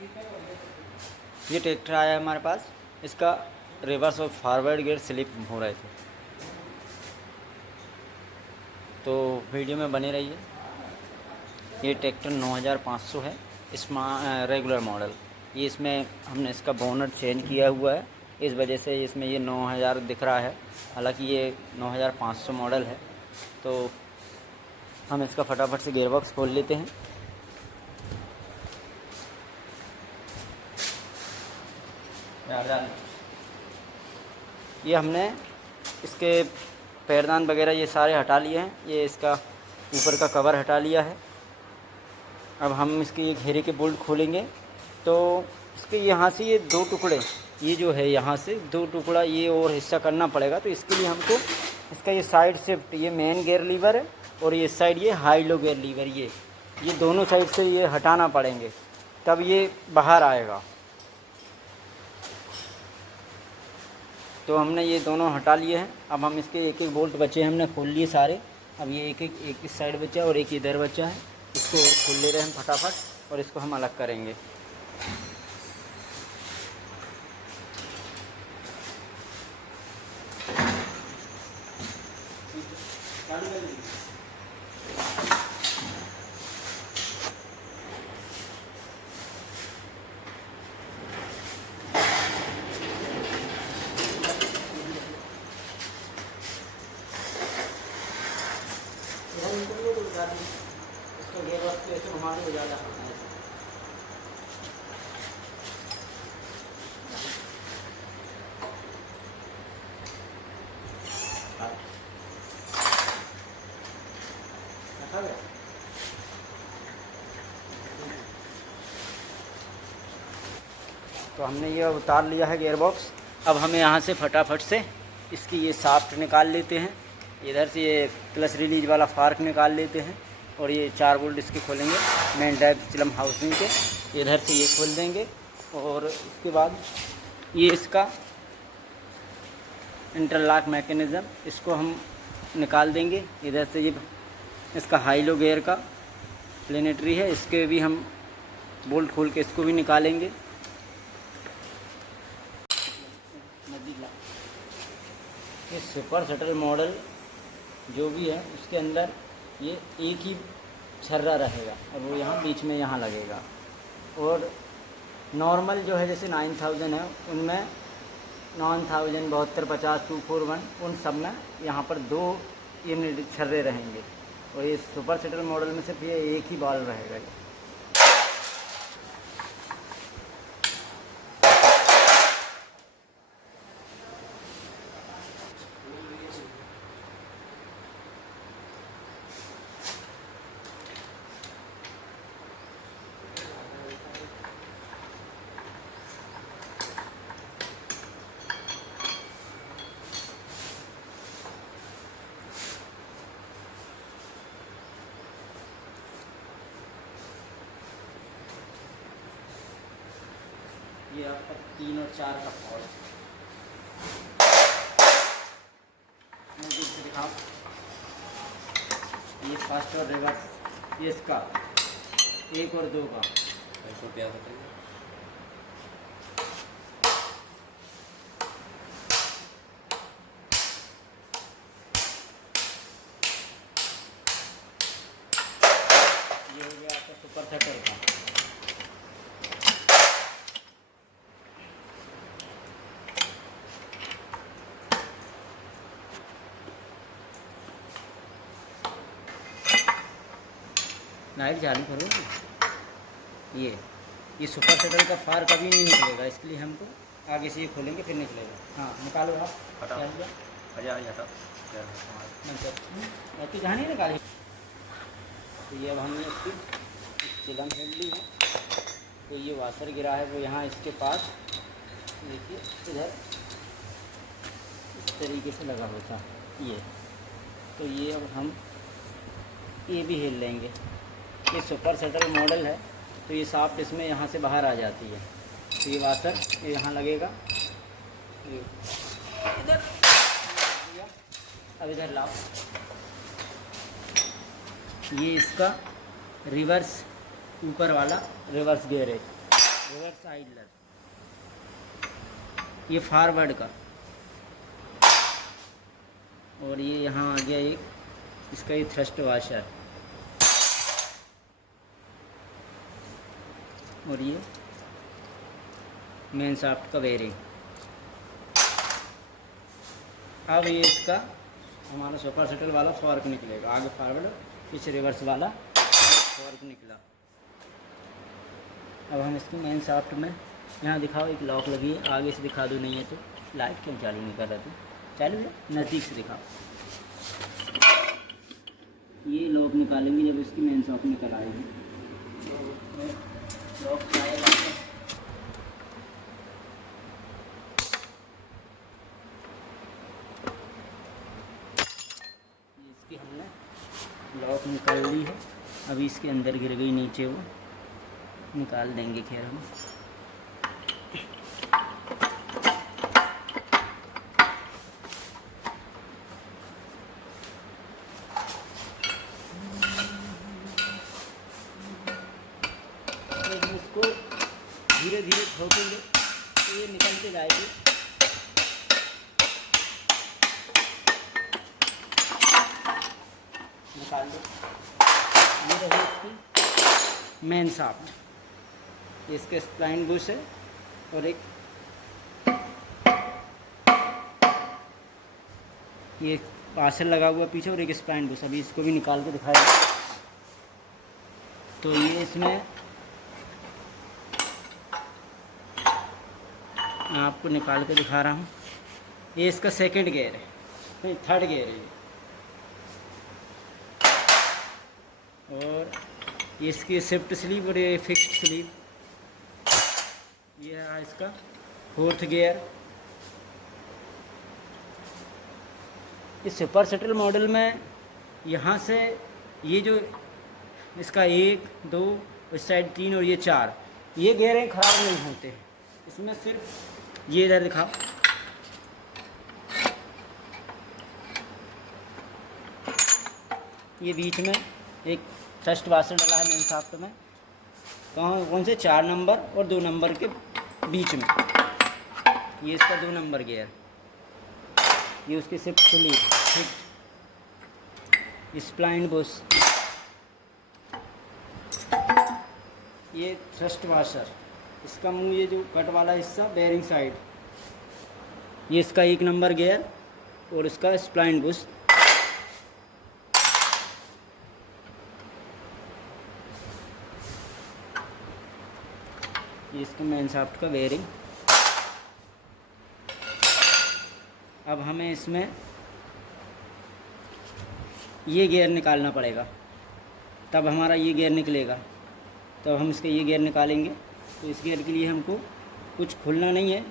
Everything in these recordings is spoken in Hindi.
ये ट्रैक्टर आया है हमारे पास, इसका रिवर्स और फॉरवर्ड गियर स्लिप हो रहे थे, तो वीडियो में बने रहिए। ये ट्रैक्टर 9500 है, रेगुलर मॉडल। ये इसमें हमने इसका बोनट चेंज किया हुआ है, इस वजह से इसमें ये 9000 दिख रहा है, हालांकि ये 9500 मॉडल है। तो हम इसका फटाफट से गियर बॉक्स खोल लेते हैं। ये हमने इसके पैरदान वगैरह ये सारे हटा लिए हैं, ये इसका ऊपर का कवर हटा लिया है। अब हम इसके ये घेरे के बोल्ट खोलेंगे, तो इसके यहाँ से ये 2 टुकड़े, ये जो है यहाँ से 2 टुकड़ा ये और हिस्सा करना पड़ेगा। तो इसके लिए हमको इसका ये साइड शिफ्ट, ये मेन गियर लीवर है और ये साइड ये हाई लो गियर लीवर, ये दोनों साइड से ये हटाना पड़ेंगे, तब ये बाहर आएगा। तो हमने ये दोनों हटा लिए हैं। अब हम इसके एक एक बोल्ट बचे हैं, हमने खोल लिए सारे। अब ये एक इस साइड बचा है और एक इधर बचा है, इसको और खोल ले रहे हैं हम फटाफट और इसको हम अलग करेंगे। इसको गियर बॉक्स पे ऐसे घुमा के ज़्यादा तो हमने ये उतार लिया है गियर बॉक्स। अब हमें यहाँ से फटाफट से इसकी ये शाफ्ट निकाल लेते हैं, इधर से ये क्लच रिलीज वाला फार्क निकाल लेते हैं और ये 4 बोल्ट इसके खोलेंगे मेन ड्राइव चिलम हाउसिंग के, इधर से ये खोल देंगे। और इसके बाद ये इसका इंटरलॉक मैकेनिज़्म, इसको हम निकाल देंगे। इधर से ये इसका हाई लो गियर का प्लेनेटरी है, इसके भी हम बोल्ट खोल के इसको भी निकालेंगे। ये सुपर शटल मॉडल जो भी है उसके अंदर ये एक ही छर्रा रहेगा और वो यहाँ बीच में यहाँ लगेगा। और नॉर्मल जो है जैसे 9000 है, उनमें 9000, 72, 50, 241 उन सब में यहाँ पर 2 ये छर्रे रहेंगे। और ये सुपर शटल मॉडल में सिर्फ ये एक ही बॉल रहेगा। ये आपका 3 और 4 का फॉल्ट से दिखाओ। ये फर्स्ट और रिवर्स, ये इसका 1 और 2 का ₹100 बताइए। ये हो गया आपका सुपर शटल का। लाइट चालू करो। ये सुपर शटल का फार कभी नहीं निकलेगा, इसके लिए हमको आगे से ये खोलेंगे फिर निकलेगा। हाँ निकालो आप, हटाओ हटाओ तो जहाँ नहीं निकाली। तो ये अब हमने इसकी चिलम हेड ली है। तो ये वाशर गिरा है वो यहाँ इसके पास देखिए इधर इस तरीके से लगा होता है ये। तो ये अब हम ये भी हिल लेंगे। ये सुपर शटल मॉडल है, तो ये साफ्ट इसमें यहाँ से बाहर आ जाती है। तो ये वाशर ये यहाँ लगेगा, ये इधर, अब इधर लाओ। ये इसका रिवर्स ऊपर वाला रिवर्स गियर है, रिवर्स आइडलर, ये फॉरवर्ड का, और ये यहाँ आ गया एक इसका ये थ्रस्ट वाशर, और ये मेन शाफ्ट का बेरिंग। अब ये इसका हमारा सुपर सेटल वाला फॉर्क निकलेगा, आगे फॉरवर्ड पीछे रिवर्स वाला फॉर्क निकला। अब हम इसकी मेन शाफ्ट में यहाँ दिखाओ एक लॉक लगी है, आगे से दिखा दो, नहीं है तो लाइट क्यों चालू नहीं कर रहा तू, चालू है, नज़दीक से दिखाओ। ये लॉक निकालेंगे जब इसकी मेन शाफ्ट निकल आएगी, लॉक आएगा। इसकी हमने लॉक निकाल ली है, अभी इसके अंदर गिर गई नीचे, वो निकाल देंगे। खैर हम इसको धीरे धीरे ठोकेंगे तो ये निकल के जाएगी। निकाल दो। ये रही इसकी मेन शाफ्ट, इसके स्प्लाइन बुश है और एक ये पार्सल लगा हुआ पीछे और एक स्प्लाइन बुश। अभी इसको भी निकाल के दिखाया। तो ये इसमें मैं आपको निकाल के दिखा रहा हूँ। ये इसका सेकंड गियर है, नहीं थर्ड गियर है ये। और ये इसकी शिफ्ट स्लीव और ये फिक्स्ड स्लीव। ये है इसका फोर्थ गियर। इस सुपर सेटल मॉडल में यहाँ से ये जो इसका 1, 2, इस साइड 3 और ये 4 ये गियर ख़राब नहीं होते हैं। इसमें सिर्फ ये इधर दिखाओ, ये बीच में एक थ्रस्ट वाशर डला है मेन शाफ्ट में, कौन से 4 नंबर और 2 नंबर के बीच में। ये इसका 2 नंबर गियर, ये उसकी शिफ्ट स्लीव, स्प्लाइन बुश, ये थ्रस्ट वाशर, इसका मुंह, ये जो कट वाला हिस्सा बेयरिंग साइड, ये इसका 1 नंबर गियर और इसका स्प्लाइन बुश। ये इसका मेन शाफ्ट का बेयरिंग। अब हमें इसमें ये गियर निकालना पड़ेगा, तब हमारा ये गियर निकलेगा। तब हम इसके ये गियर निकालेंगे। तो इस गियर के लिए हमको कुछ खोलना नहीं है,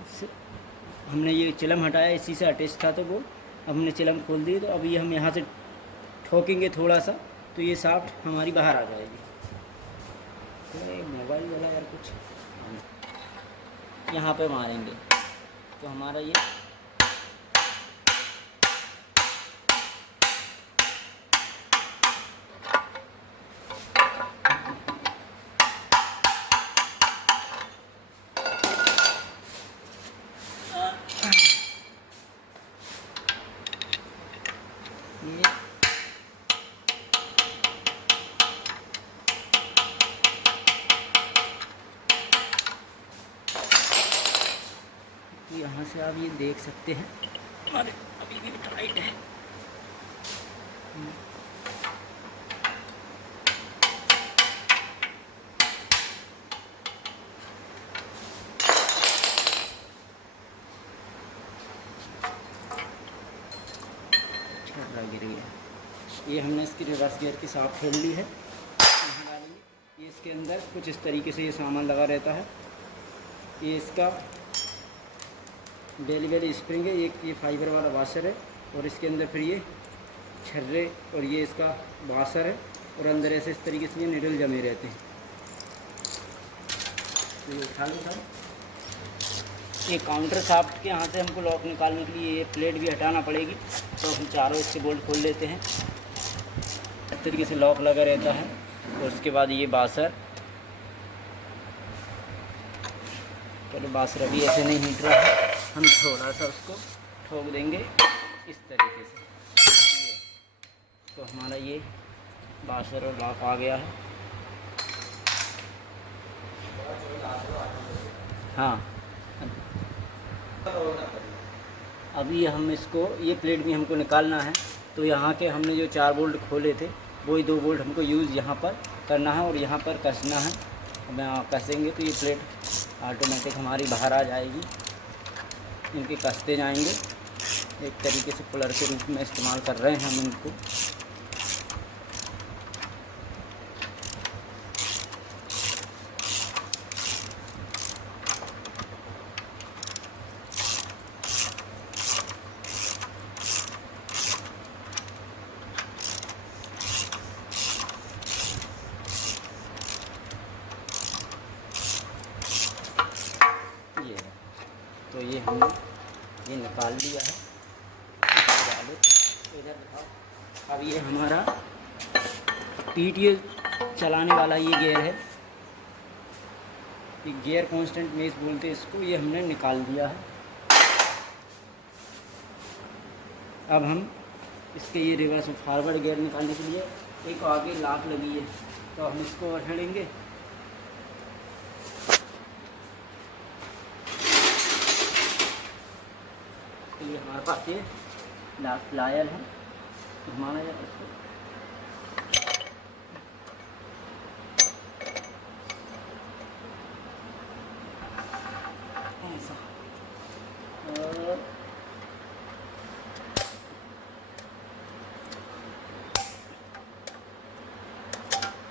हमने ये चिलम हटाया, इसी से अटैच था, तो वो हमने चिलम खोल दी। तो अब ये हम यहाँ से ठोकेंगे थोड़ा सा, तो ये शाफ्ट हमारी बाहर आ जाएगी। तो मोबाइल वाला यार कुछ यहाँ पे मारेंगे तो हमारा ये यहाँ से आप ये देख सकते हैं। अरे अभी भी टाइट है। गिर गया। ये हमने इसकी रिवर्स गियर की साफ खोल ली है, यहाँ डालेंगे। ये इसके अंदर कुछ इस तरीके से ये सामान लगा रहता है। ये इसका बेली स्प्रिंग है, एक ये फाइबर वाला वाशर है, और इसके अंदर फिर ये छर्रे और ये इसका वाशर है, और अंदर ऐसे इस तरीके से ये निडल जमे रहते हैं। तो ये उठा लो सारे। ये काउंटर शाफ्ट के यहाँ से हमको लॉक निकालने के लिए ये प्लेट भी हटाना पड़ेगी। तो हम चारों इसके बोल्ट खोल लेते हैं। इस तरीके से लॉक लगा रहता है, और उसके बाद ये वाशर चलो बासरा भी ऐसे नहीं हिट रहा है, हम थोड़ा सा उसको ठोक देंगे इस तरीके से। ये तो हमारा ये बासरा लॉक आ गया है। हाँ, अभी हम इसको, ये प्लेट भी हमको निकालना है। तो यहाँ के हमने जो 4 बोल्ट खोले थे वही 2 बोल्ट हमको यूज़ यहाँ पर करना है और यहाँ पर कसना है। अब कसेंगे तो ये प्लेट ऑटोमेटिक हमारी बाहर आ जाएगी। इनके कसते जाएंगे, एक तरीके से पुलर के रूप में इस्तेमाल कर रहे हैं हम इनको। ये है, तो ये हमने ये निकाल लिया है। इधर दिखाओ। अब ये हमारा TTA चलाने वाला ये गियर है, ये गियर कांस्टेंट मेश बोलते हैं इसको। ये हमने निकाल दिया है। अब हम इसके ये रिवर्स फॉरवर्ड गियर निकालने के लिए एक आगे लाक लगी है, तो हम इसको हटेंगे। तो ये हमारे पास ये प्लायर है, घुमाना जाता है इसको। ऐसा, और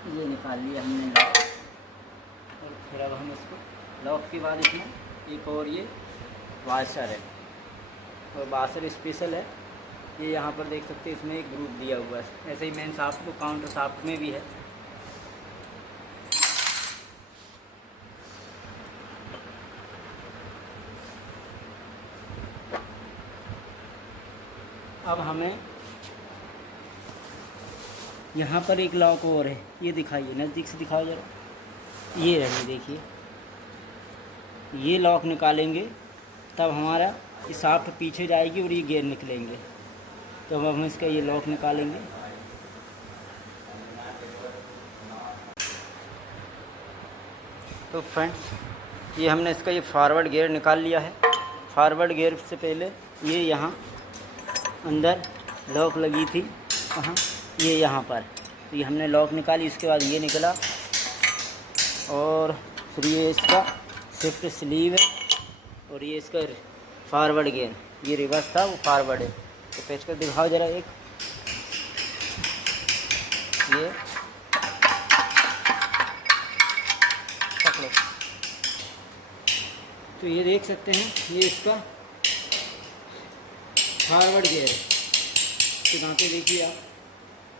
ये निकाल लिया हमने लॉक। और फिर अब हम इसको लॉक के बाद इसमें एक और ये वाशर है, और वाशर स्पेशल है। ये यहाँ पर देख सकते हैं, इसमें एक ग्रुप दिया हुआ है। ऐसे ही मेन शाफ्ट को काउंटर शाफ्ट में भी है। अब हमें यहाँ पर एक लॉक और है, ये दिखाइए, नज़दीक से दिखाओ जरा। ये रही, देखिए, ये लॉक निकालेंगे तब हमारा ये शाफ्ट पीछे जाएगी और ये गियर निकलेंगे। तो अब हम इसका ये लॉक निकालेंगे। तो फ्रेंड्स, ये हमने इसका ये फॉरवर्ड गियर निकाल लिया है। फॉरवर्ड गियर से पहले ये यहाँ अंदर लॉक लगी थी, कहाँ, ये यहाँ पर। तो ये हमने लॉक निकाली, इसके बाद ये निकला। और फिर ये इसका शिफ्ट स्लीव है, और ये इसका फॉरवर्ड गियर, ये रिवर्स था, वो फॉरवर्ड है। तो पेच कर दिखाओ ज़रा एक, ये पकड़ो। तो ये देख सकते हैं, ये इसका फॉरवर्ड गियर है। इसके दांते देखिए आप,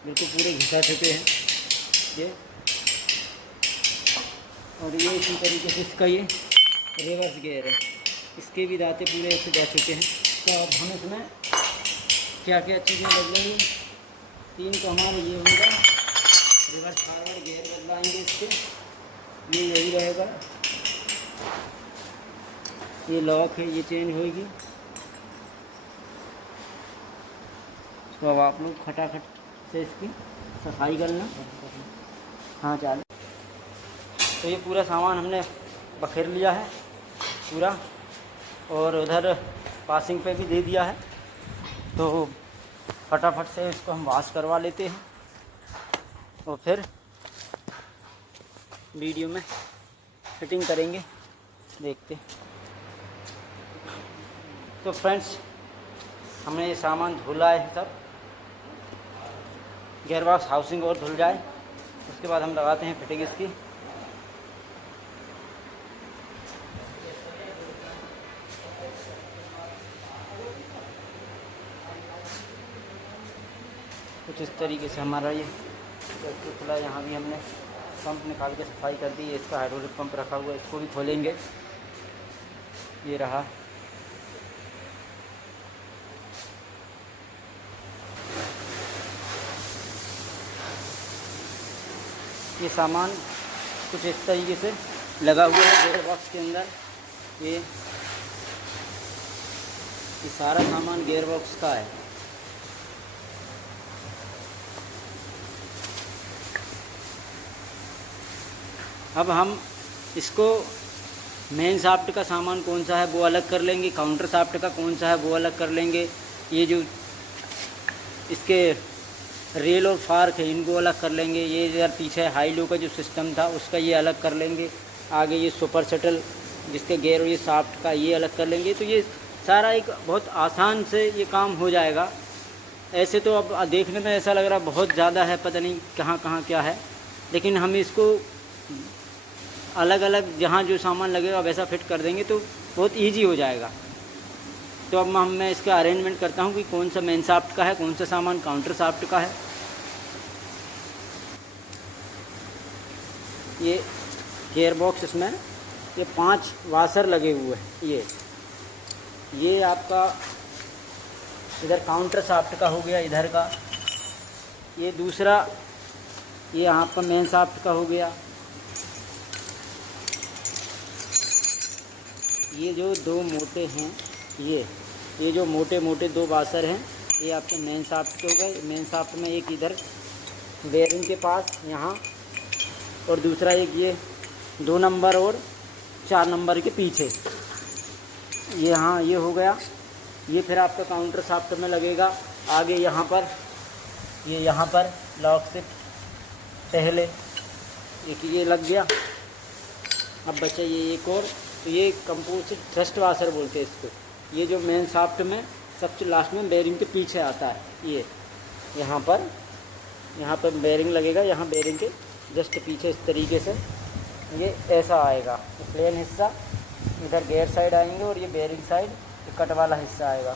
बिल्कुल पूरे घिसा चुके हैं ये। और ये इसी तरीके से इसका ये रिवर्स गियर है, इसके भी दांते पूरे ऐसे जा चुके हैं। तो अब हम इसमें क्या क्या चीज़ें बदलेंगे, 3 का हमारा ये होगा, रिवर्स फॉरवर्ड गियर बदलाएंगे इसके, ये यही रहेगा। ये लॉक है, ये चेंज होगी। तो अब आप लोग खटाखट से इसकी सफाई करना। हाँ चालू। तो ये पूरा सामान हमने बखेर लिया है पूरा, और उधर पासिंग पे भी दे दिया है। तो फटाफट से इसको हम वॉश करवा लेते हैं और फिर वीडियो में फिटिंग करेंगे, देखते। तो फ्रेंड्स, हमने ये सामान धुला है सब, गियर बॉक्स हाउसिंग और धुल जाए, उसके बाद हम लगाते हैं फिटिंग इसकी। कुछ इस तरीके से हमारा ये खुला। यहाँ भी हमने पंप निकाल के सफाई कर दी है। इसका हाइड्रोलिक पंप रखा हुआ है, इसको भी खोलेंगे। ये रहा। ये सामान कुछ इस तरीके से लगा हुआ है गियर बॉक्स के अंदर। ये सारा सामान गियर बॉक्स का है। अब हम इसको मेन शाफ्ट का सामान कौन सा है वो अलग कर लेंगे, काउंटर शाफ्ट का कौन सा है वो अलग कर लेंगे, ये जो इसके रेल और फार्क है इनको अलग कर लेंगे, ये यार पीछे हाई लो का जो सिस्टम था उसका ये अलग कर लेंगे, आगे ये सुपर शटल जिसके गेयर और ये शाफ्ट का ये अलग कर लेंगे। तो ये सारा एक बहुत आसान से ये काम हो जाएगा। ऐसे तो अब देखने में ऐसा लग रहा बहुत ज़्यादा है, पता नहीं कहाँ कहाँ क्या है, लेकिन हम इसको अलग अलग जहाँ जो सामान लगेगा वैसा फिट कर देंगे तो बहुत इजी हो जाएगा। तो अब मैं इसका अरेंजमेंट करता हूँ कि कौन सा मेन शाफ्ट का है, कौन सा सामान काउंटर शाफ्ट का है। ये गियर बॉक्स, इसमें ये 5 वाशर लगे हुए हैं। ये आपका इधर काउंटर शाफ्ट का हो गया, इधर का ये दूसरा, ये आपका मेन शाफ्ट का हो गया। ये जो 2 मोटे हैं, ये जो मोटे मोटे 2 वाशर हैं ये आपके मेन शाफ्ट के हो गए। मेन शाफ्ट में एक इधर बेयरिंग के पास यहाँ, और दूसरा एक ये 2 नंबर और 4 नंबर के पीछे, ये हाँ ये हो गया। ये फिर आपका काउंटर शाफ्ट में लगेगा। आगे यहाँ पर, ये यहाँ पर लॉक से पहले एक ये लग गया। अब बचा ये एक और, तो ये कंपोजिट थ्रस्ट वाशर बोलते हैं इसको। ये जो मेन शाफ्ट में सबसे लास्ट में बेयरिंग के पीछे आता है, ये यहाँ पर बेयरिंग लगेगा, यहाँ बेयरिंग के जस्ट पीछे इस तरीके से ये ऐसा आएगा। प्लेन हिस्सा इधर गियर साइड आएंगे और ये बेयरिंग साइड कट वाला हिस्सा आएगा।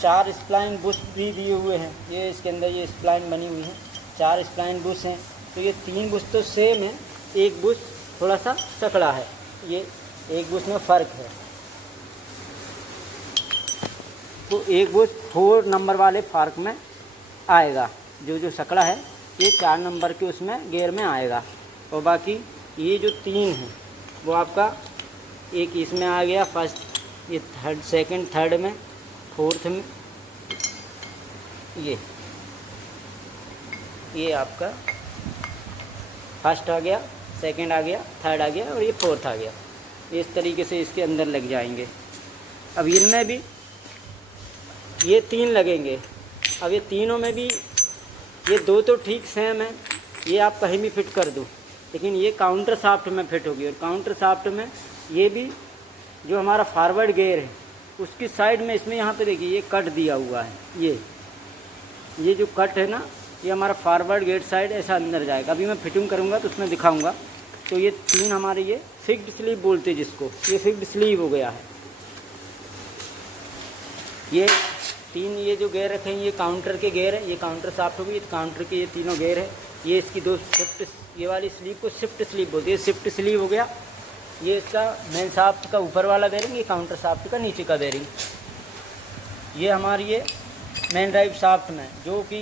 4 स्प्लाइन बुश भी दिए हुए हैं, ये इसके अंदर ये स्प्लाइन बनी हुई है, 4 स्प्लाइन बुश हैं। तो ये 3 बुश तो सेम है, एक बुश थोड़ा सा सकड़ा है, ये एक बुश में फ़र्क है। तो एक बुश 4 नंबर वाले फार्क में आएगा, जो सकड़ा है ये 4 नंबर के उसमें गियर में आएगा। और बाकी ये जो 3 हैं वो आपका एक इसमें आ गया फर्स्ट, ये सेकंड थर्ड में, फोर्थ में, ये आपका फर्स्ट आ गया, सेकंड आ गया, थर्ड आ गया और ये फोर्थ आ गया। इस तरीके से इसके अंदर लग जाएंगे। अब इनमें भी ये 3 लगेंगे। अब ये तीनों में भी ये 2 तो ठीक सेम है, ये आप कहीं भी फिट कर दो, लेकिन ये काउंटर शाफ्ट में फिट होगी। और काउंटर शाफ्ट में ये भी जो हमारा फॉरवर्ड गियर है उसकी साइड में, इसमें यहाँ पे देखिए ये कट दिया हुआ है, ये जो कट है ना, ये हमारा फॉरवर्ड गियर साइड ऐसा अंदर जाएगा। अभी मैं फिटिंग करूँगा तो उसमें दिखाऊँगा। तो ये 3 हमारे ये फिक्स्ड स्लीव बोलते हैं जिसको, ये फिक्स्ड स्लीव हो गया है। ये 3 ये जो गियर रखे हैं ये काउंटर के गियर है, ये काउंटर शाफ्ट होगी, काउंटर के ये तीनों गियर है। ये इसकी 2 शिफ्ट, ये वाली स्लीव को शिफ्ट स्लीव बोलते हैं, शिफ्ट स्लीव हो गया। ये इसका मेन शाफ्ट का ऊपर वाला बेरिंग, ये काउंटर शाफ्ट का नीचे का बेरिंग। ये हमारी ये मेन ड्राइव शाफ्ट में जो कि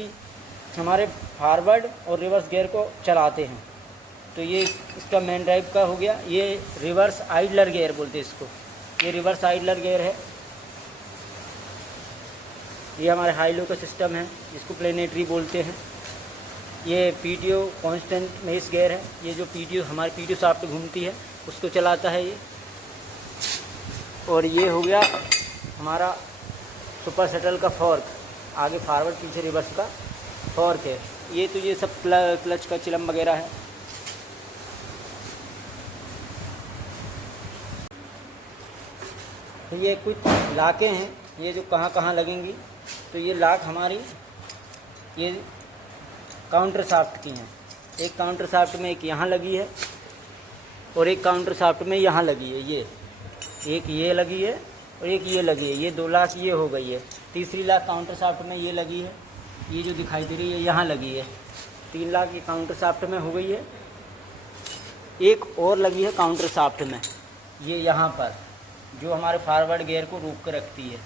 हमारे फॉरवर्ड और रिवर्स गियर को चलाते हैं, तो ये इसका मेन ड्राइव का हो गया। ये रिवर्स आइडलर गियर बोलते हैं इसको, ये रिवर्स आइडलर गियर है। ये हमारे हाई लो का सिस्टम है जिसको प्लेनेटरी बोलते हैं। ये पीटीओ कांस्टेंट मेस गियर है, ये जो पीटीओ हमारी पीटीओ शाफ्ट घूमती है उसको चलाता है ये। और ये हो गया हमारा सुपर शटल का फॉर्क, आगे फॉरवर्ड पीछे रिवर्स का फॉर्क है। ये तो ये सब क्लच का चिलम वगैरह है। तो ये कुछ लाकें हैं, ये जो कहाँ कहाँ लगेंगी। तो ये लाक हमारी ये काउंटर शाफ्ट की हैं। एक काउंटर शाफ्ट में एक यहाँ लगी है और एक काउंटर शाफ्ट में यहाँ लगी है। ये एक ये लगी है और एक ये लगी है। ये 2 लाख ये हो गई है। तीसरी लाख काउंटर शाफ्ट में ये लगी है, ये जो दिखाई दे रही है यहाँ लगी है। 3 लाख ये काउंटर शाफ्ट में हो गई है। एक और लगी है काउंटर शाफ्ट में, ये यहाँ पर जो हमारे फॉरवर्ड गियर को रोक कर रखती है।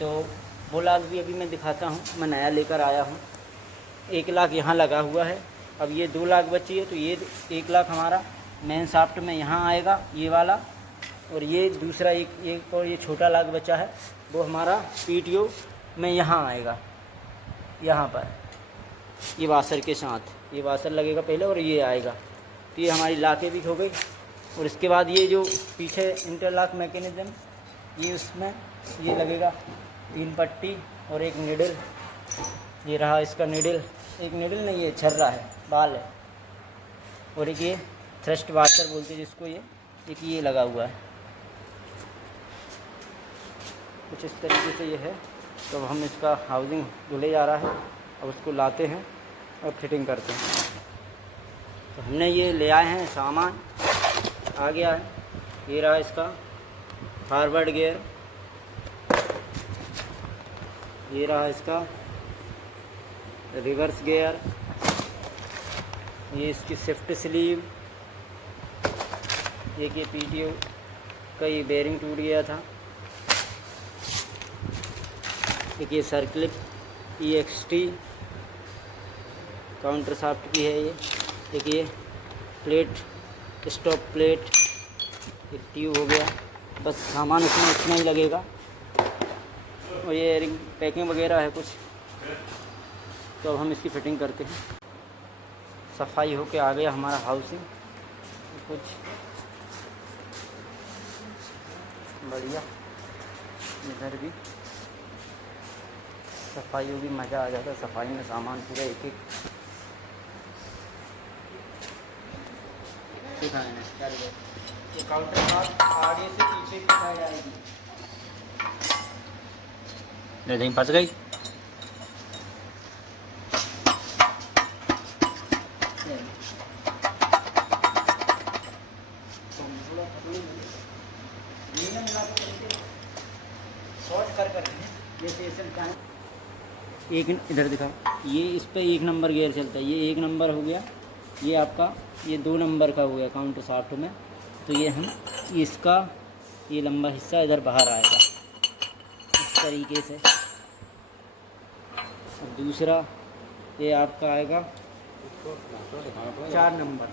तो वो लाख भी अभी मैं दिखाता हूँ, मैं नया लेकर आया हूँ। 1 लाख यहाँ लगा हुआ है। अब ये 2 लाख बची है, तो ये 1 लाख हमारा मेन शाफ्ट में यहाँ आएगा, ये वाला। और ये दूसरा एक और ये छोटा लाग बचा है, वो हमारा PTO में यहाँ आएगा, यहाँ पर ये वाशर के साथ ये वाशर लगेगा पहले और ये आएगा। तो ये हमारी लाकें भी हो गई। और इसके बाद ये जो पीछे इंटरलॉक मैकेनिज़्म, ये उसमें ये लगेगा 3 पट्टी और एक नीडल। ये रहा इसका नीडल, एक नीडल नहीं, ये छर्रा है, बाल है। और एक ये थ्रस्ट वाशर बोलते हैं जिसको, ये लगा हुआ है। कुछ इस तरीके से ये है। तो अब हम इसका हाउसिंग धुले जा रहा है, अब उसको लाते हैं और फिटिंग करते हैं। तो हमने ये ले आए हैं, सामान आ गया है। ये रहा इसका फॉरवर्ड गियर, ये रहा इसका रिवर्स गियर, ये इसकी शिफ्ट स्लीव, एक ये PTO का ये बेरिंग टूट गया था, एक ये सर्क्लिप EXT काउंटर शाफ्ट की है ये, एक ये प्लेट स्टॉप प्लेट, एक ट्यूब हो गया। बस सामान इसमें इतना ही लगेगा। और ये रिंग पैकिंग वगैरह है कुछ। तो अब हम इसकी फिटिंग करते हैं। सफाई होके आ गया हमारा हाउसिंग, कुछ बढ़िया। इधर भी सफाई होगी, मज़ा आ जाता सफाई में। सामान पूरा एक ये काउंटर टॉप आगे से पीछे की साइड आएगी। नहीं फंस गई। शॉर्ट कर जैसे चलता है। एक इधर दिखा, ये इस पर 1 नंबर गियर चलता है। ये 1 नंबर हो गया, ये आपका ये 2 नंबर का हो गया काउंटर शाफ्ट में। तो ये हम इसका ये लंबा हिस्सा इधर बाहर आएगा इस तरीके से। और दूसरा ये आपका आएगा 4 नंबर,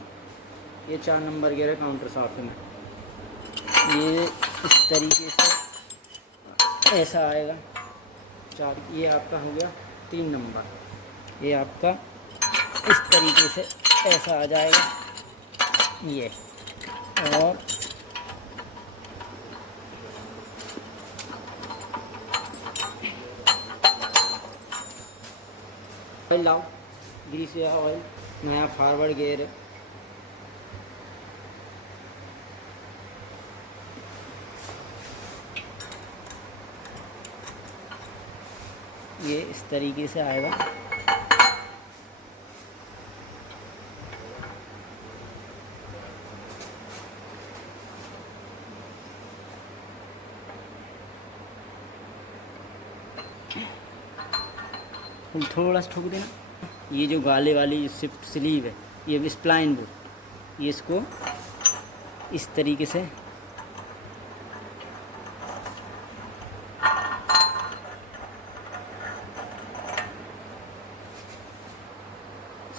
ये 4 नंबर गियर है काउंटर शाफ्ट में। ये इस तरीके से ऐसा आएगा 4। ये आपका हो गया 3 नंबर, ये आपका इस तरीके से ऐसा आ जाएगा ये। और ऑयल लाओ, ग्रीस या ऑयल, नया फॉरवर्ड गियर है। ये इस तरीके से आएगा। थोड़ा सा ठोक देना। ये जो गाले वाली शिफ्ट स्लीव है, ये भी स्प्लाइन बोर्ड, ये इसको इस तरीके से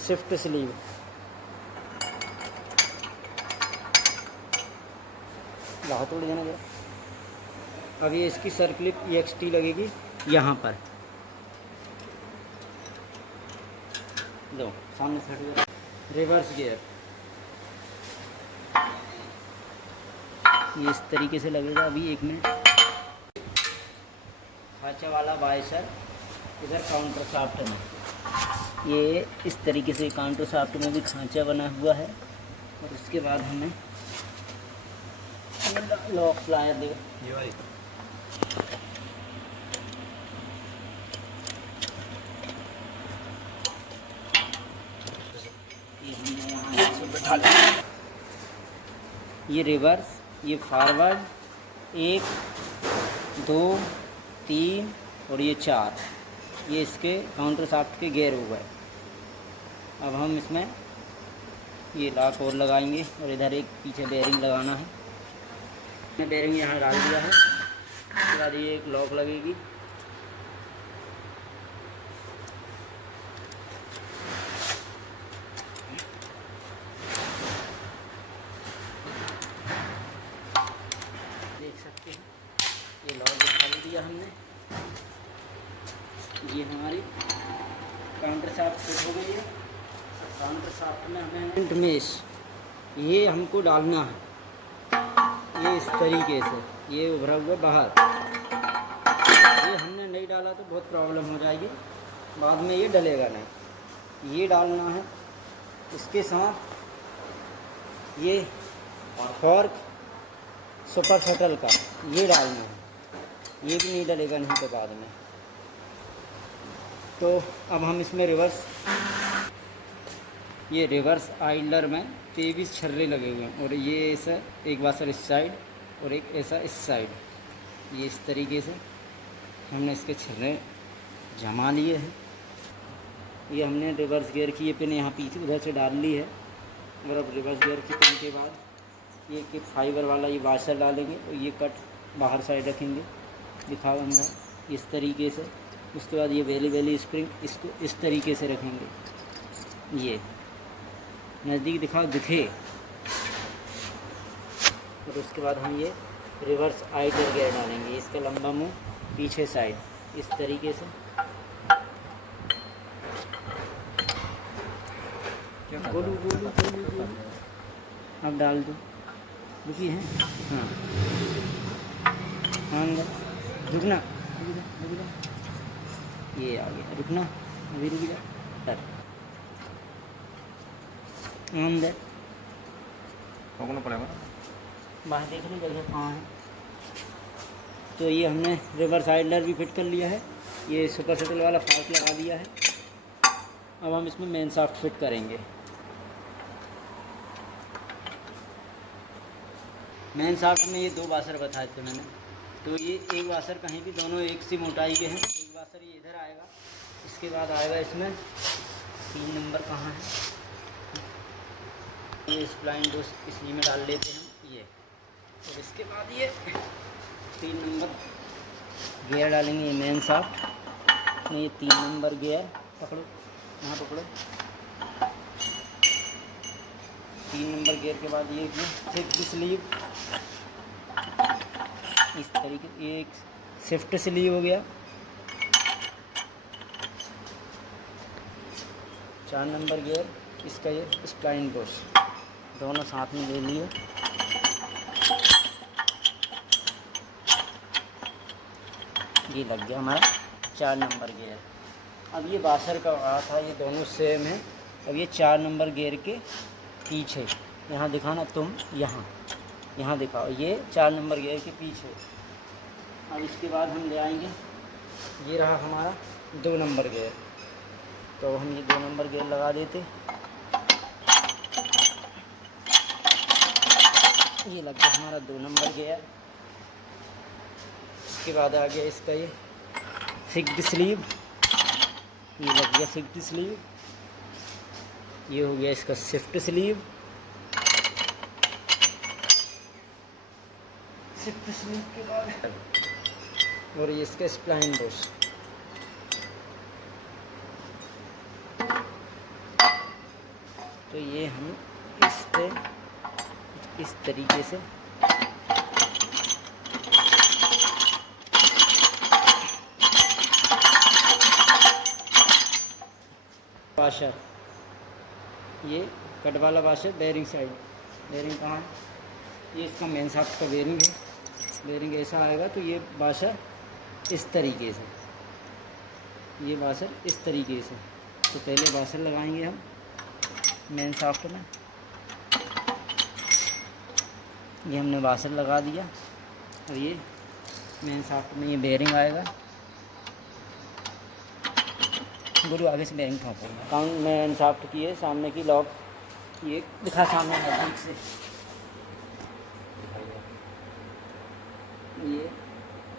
शिफ्ट स्लीव राहत तोड़ देना जरा। अब ये इसकी सर्क्लिप EXT लगेगी यहाँ पर। लो सामने से हट गया। रिवर्स गियर ये इस तरीके से लगेगा। अभी 1 मिनट। खांचा वाला वाइसर इधर काउंटर शाफ्ट में, ये इस तरीके से काउंटर शाफ्ट में भी खांचा बना हुआ है। और उसके बाद हमें लॉक प्लायर देगा ये वाली। ये रिवर्स, ये फॉरवर्ड, 1 2 3 और ये 4, ये इसके काउंटर शाफ्ट के गियर हो गए। अब हम इसमें ये लॉक और लगाएंगे और इधर एक पीछे बेरिंग लगाना है। मैंने बेरिंग यहाँ डाल दिया है। उसके बाद ये एक लॉक लगेगी। दिया हमने। ये हमारी काउंटर शाफ्ट फिट हो गई है। काउंटर शाफ्ट में हमें मेश ये हमको डालना है, ये इस तरीके से, ये उभरा हुआ बाहर। ये हमने नहीं डाला तो बहुत प्रॉब्लम हो जाएगी, बाद में ये डलेगा नहीं। ये डालना है। इसके साथ ये फॉर्क सुपर शटल का ये डालना है, ये भी नहीं डलेगा नहीं तो बाद में। तो अब हम इसमें ये रिवर्स आइडलर में 23 छर्रे लगे हुए हैं, और ये ऐसा एक वाशर इस साइड और एक ऐसा इस साइड, ये इस तरीके से हमने इसके छर्रे जमा लिए हैं। ये हमने रिवर्स गियर की ये पिन यहाँ पीछे उधर से डाल ली है, और अब रिवर्स गियर की पिन के बाद ये कि फाइबर वाला ये वाशर डालेंगे और ये कट बाहर साइड रखेंगे, दिखाओ अंदर इस तरीके से। उसके बाद ये वेली स्प्रिंग इसको इस तरीके से रखेंगे, ये नज़दीक दिखाओ दिखे। और उसके बाद हम ये रिवर्स आइडलर गियर डालेंगे, इसका लंबा मुंह पीछे साइड इस तरीके से। बोलू अब डाल दो, रुकी है। हाँ अंदर रुकना, ये आ गया, रुकना अभी, रुक जा अंदर पड़ेगा बाहर देख लो जगह कहाँ है। तो ये हमने रिवर्स आइडलर भी फिट कर लिया है, ये सुपर शटल वाला फाल्ट लगा दिया है। अब हम इसमें मेन शाफ्ट फिट करेंगे। मेन शाफ्ट में ये 2 वाशर बताए थे मैंने, तो ये एक वाशर कहीं भी, दोनों एक सी मोटाई के हैं। एक वाशर ये इधर आएगा, इसके बाद आएगा इसमें 3 नंबर कहाँ है, ये स्प्लाइन डोज इसी में डाल लेते हैं ये। और इसके बाद ये 3 नंबर गियर डालेंगे, ये मेन शाफ्ट में ये 3 नंबर गियर पकड़ो, यहाँ पकड़ो। 3 नंबर गियर के बाद ये फिफ्थ स्लीव इस तरीके, ये एक शिफ्ट स्लीव हो गया। 4 नंबर गियर, इसका ये स्प्लाइन बुश दोनों साथ में ले लिए। ये लग गया हमारा 4 नंबर गियर। अब ये वाशर का रहा था, ये दोनों सेम है। अब ये 4 नंबर गियर के पीछे, यहाँ दिखाना तुम, यहाँ दिखाओ, ये 4 नंबर गियर के पीछे। अब इसके बाद हम ले आएंगे, ये रहा हमारा 2 नंबर गियर, तो हम ये 2 नंबर गियर लगा देते। ये लग गया हमारा 2 नंबर गियर। इसके बाद आ गया इसका ये फिक्स्ड स्लीव, ये लग गया फिक्स्ड स्लीव। ये हो गया इसका शिफ्ट स्लीव, शिफ्ट स्लीव के बाद और ये इसका स्प्लाइन बुश। तो ये हम इस पे इस तरीके से वाशर, ये कट वाला वाशर बेयरिंग साइड, बेयरिंग कहाँ है, ये इसका मेन शाफ्ट का बेयरिंग है। बेयरिंग ऐसा आएगा, तो ये वाशर इस तरीके से, ये वाशर इस तरीके से। तो पहले वाशर लगाएंगे हम मेन शाफ्ट में, ये हमने वाशर लगा दिया। और ये मेन शाफ्ट में ये बेयरिंग आएगा। गुरु आगे से बेयरिंग ठोकूंगा। काउंट मेन शाफ्ट की है, सामने की लॉक, ये दिखा सामने नजदीक से, ये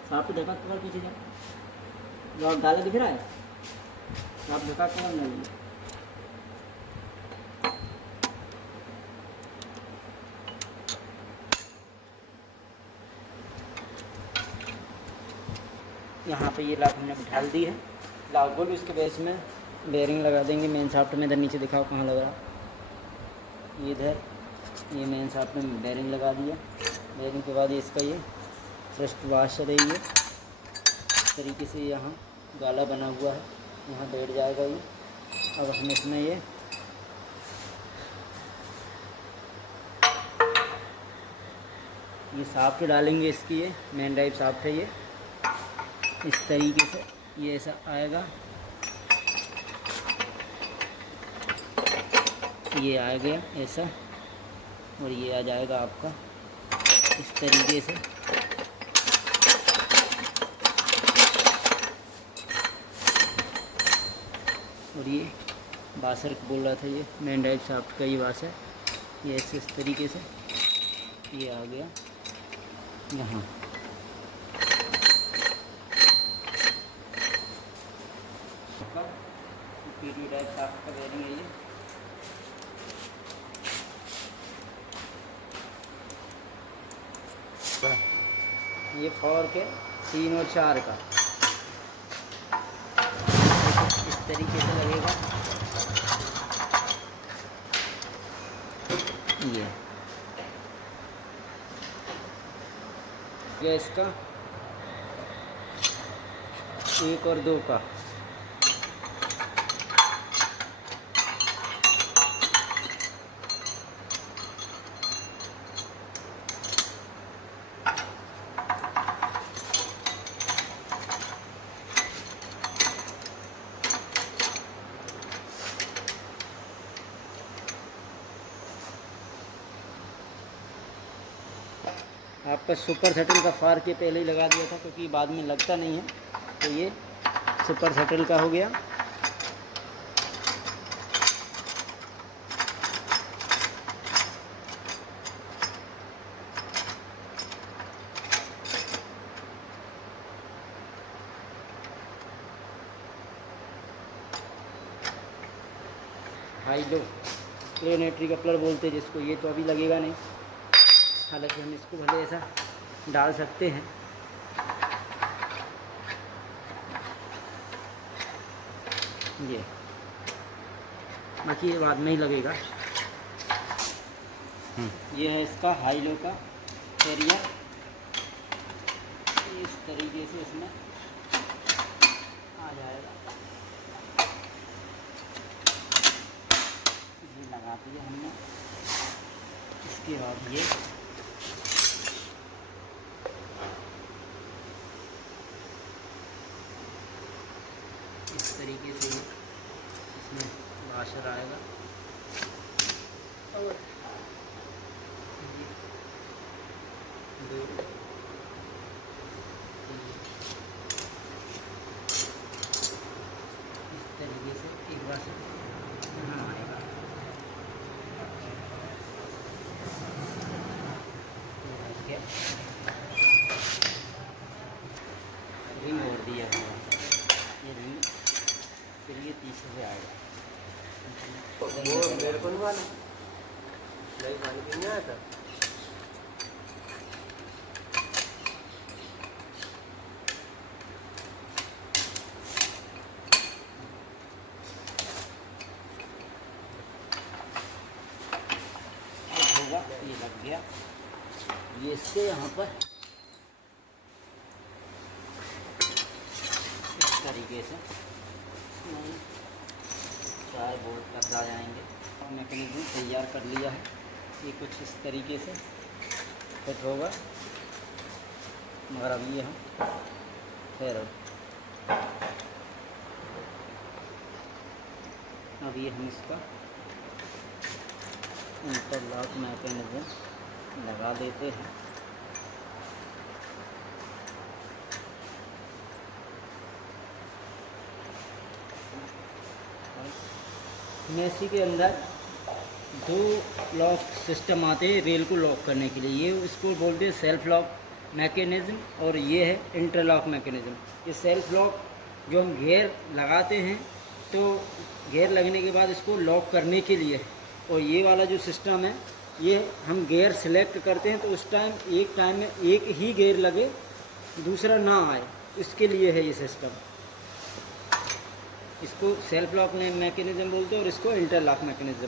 शाफ्ट ढका कर पीछे जा, लॉक डाला दिख रहा है, शाफ्ट ढका कर नहीं। यहाँ पे ये लॉक हमने ढाल दी है, लॉक बोल। इसके बेस में बेयरिंग लगा देंगे मेन शाफ्ट में। इधर नीचे दिखाओ कहाँ लग रहा, ये इधर, ये मेन शाफ्ट में बेयरिंग लगा दिया। बेयरिंग के बाद ये इसका ये फर्स्ट वाशर है, ये इस तरीके से यहाँ गाला बना हुआ है, यहाँ बैठ जाएगा ये। अब हम इसमें ये साफ्ट डालेंगे, इसकी ये मेन ड्राइव साफ्ट है ये। इस तरीके से ये ऐसा आएगा, ये आ गया ऐसा, और ये आ जाएगा आपका इस तरीके से। और ये बासर बोल रहा था, ये मेन ड्राइव साफ्ट का ये वाशर, ये ऐसे इस तरीके से ये आ गया यहाँ। पीटी ड्राइव साफ्ट का बेरिंग है ये 4 के 3 और 4 का इस तरीके से लगेगा ये इसका 1 और 2 का। आपका सुपर शटल का फार के पहले ही लगा दिया था, क्योंकि बाद में लगता नहीं है, तो ये सुपर शटल का हो गया। हाई लो प्लेनेटरी कपलर बोलते हैं जिसको, ये तो अभी लगेगा नहीं, हालांकि हम इसको भले ऐसा डाल सकते हैं। ये बाकी ये बाद में ही लगेगा। ये है इसका हाई लो का एरिया, इस तरीके से इसमें आ जाएगा। ये लगा दिया हमने, इसके बाद ये इस तरीके से इसमें वाशर आएगा, और इस तरीके से एक वाशर यहाँ आएगा। रिंग और दिया है, ये रिंग फिर ये पीछे से आएगा। वो मेरे को नहीं मालूम, नहीं मालूम नहीं आया था। होगा ये लग गया, ये इसके यहाँ पर इस तरीके से 4 बोल्ट लग जाएंगे। मैकेनिज्म तैयार कर लिया है, ये कुछ इस तरीके से फिट होगा, मगर अभी ये हम फिर अभी हम इसका इंटरलॉक मैकेनिज्म लगा देते हैं। मेसी के अंदर 2 लॉक सिस्टम आते हैं रेल को लॉक करने के लिए, ये इसको बोलते हैं सेल्फ लॉक मैकेनिज़्म, और ये है इंटरलॉक मैकेनिज़्म। ये सेल्फ लॉक जो हम घेर लगाते हैं तो घेर लगने के बाद इसको लॉक करने के लिए, और ये वाला जो सिस्टम है ये हम घेर सिलेक्ट करते हैं तो उस टाइम में एक ही घेर लगे, दूसरा ना आए, इसके लिए है ये सिस्टम। इसको सेल्फ लॉक मैकेनिज्म बोलते हैं और इसको इंटरलॉक मैकेनिज्म।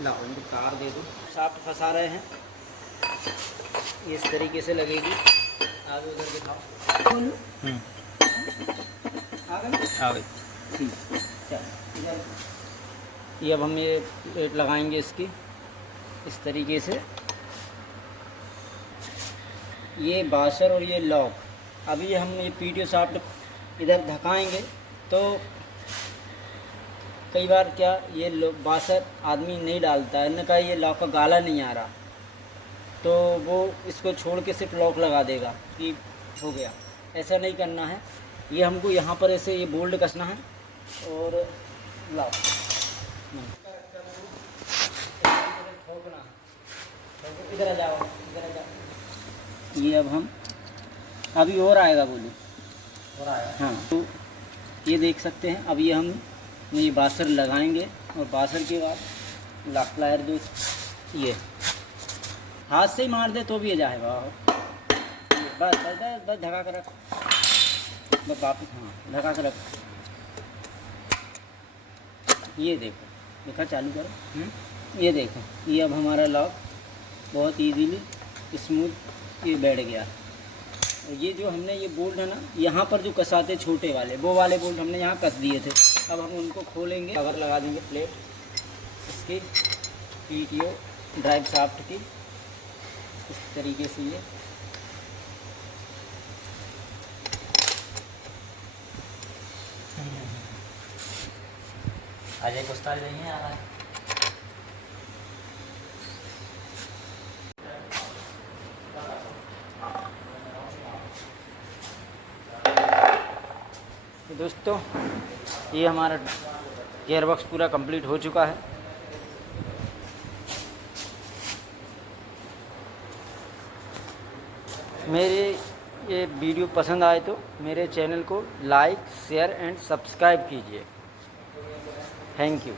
लाओ इनको तार दे दो। शाफ्ट फंसा रहे हैं ये इस तरीके से लगेगी। आगे उधर दिखाओ। खोलो। आ गई। ठीक, चल इधर। ये अब हम ये प्लेट लगाएंगे इसकी इस तरीके से। ये बाशर और ये लॉक, अभी हम ये पीटीओ शाफ्ट इधर धकाएंगे तो कई बार क्या ये बाशर आदमी नहीं डालता है, इनका ये लॉक का गाला नहीं आ रहा, तो वो इसको छोड़ के सिर्फ लॉक लगा देगा कि हो गया। ऐसा नहीं करना है, ये हमको यहाँ पर ऐसे ये बोल्ट कसना है और लॉक ठोकना। इधर आ जाओ, इधर आ जाओ। ये अब हम अभी और आएगा, बोलो और आएगा। हाँ, तो ये देख सकते हैं। अब ये हम ये बासर लगाएंगे और बासर के बाद लॉक प्लायर जो ये हाथ से ही मार दे तो भी ये जाएगा। बस बस बस बस ढका कर रख, बस वापस। हाँ, ढका कर रख। ये देखो, देखा, चालू करो। ये देखो, ये अब हमारा लॉक बहुत इजीली स्मूथ ये बैठ गया। और ये जो हमने ये बोल्ट है ना, यहाँ पर जो कसाते छोटे वाले, वो वाले बोल्ट हमने यहाँ कस दिए थे। अब हम उनको खोलेंगे, कवर लगा देंगे प्लेट इसकी पीटीओ ड्राइव शाफ्ट की इस तरीके से। ये अजय कुछ ताल नहीं है आ रहा है। दोस्तों, ये हमारा गियर बॉक्स पूरा कंप्लीट हो चुका है। मेरे ये वीडियो पसंद आए तो मेरे चैनल को लाइक, शेयर एंड सब्सक्राइब कीजिए। Thank you.